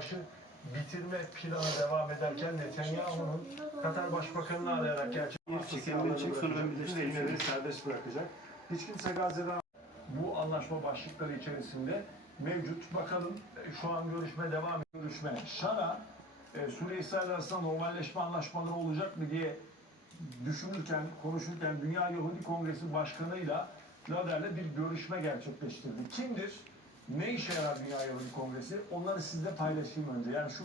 savaşı bitirme planı devam ederken Netanyahu'nun Katar Başbakanı'nı arayarak gerçekleştirdiği Çekimini çek, sonra ben bütün birleştireyim. rehinleri serbest bırakacak. Hiç kimse Gazze'den bu anlaşma başlıkları içerisinde mevcut. Bakalım e, şu an görüşme devam ediyor. Görüşme. Şara, e, Suriye İsrail arasında normalleşme anlaşmaları olacak mı diye düşünürken, konuşurken Dünya Yahudi Kongresi Başkanı'yla Lader'le bir görüşme gerçekleştirdi. Kimdir? Ne işe yarar Dünya Yahudi Kongresi? Onları sizle paylaşayım önce. Yani şu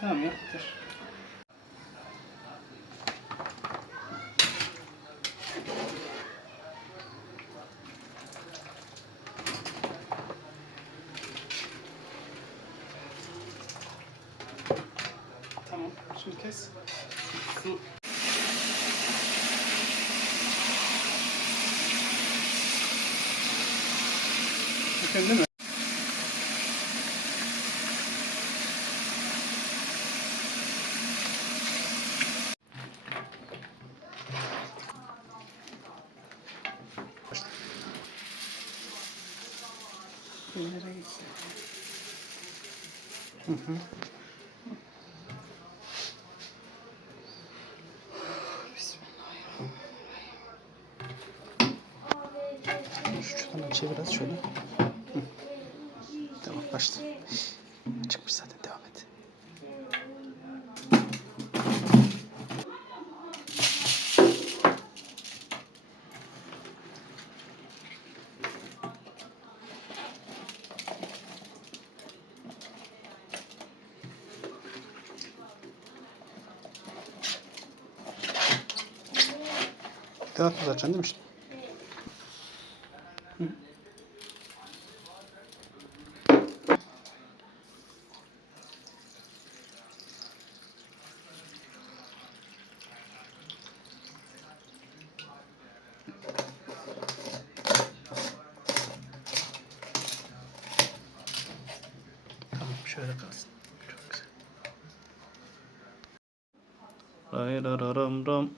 Tamam ya. Şimdi kes. Su. Bakın değil mi? Hı hı. Şuradan açı biraz şöyle. Hı. Tamam başla. Çıkmış zaten devam et. Devam tutacaksın değil mi şöyle kalsın. Çok güzel. Ray ra ra ram ram.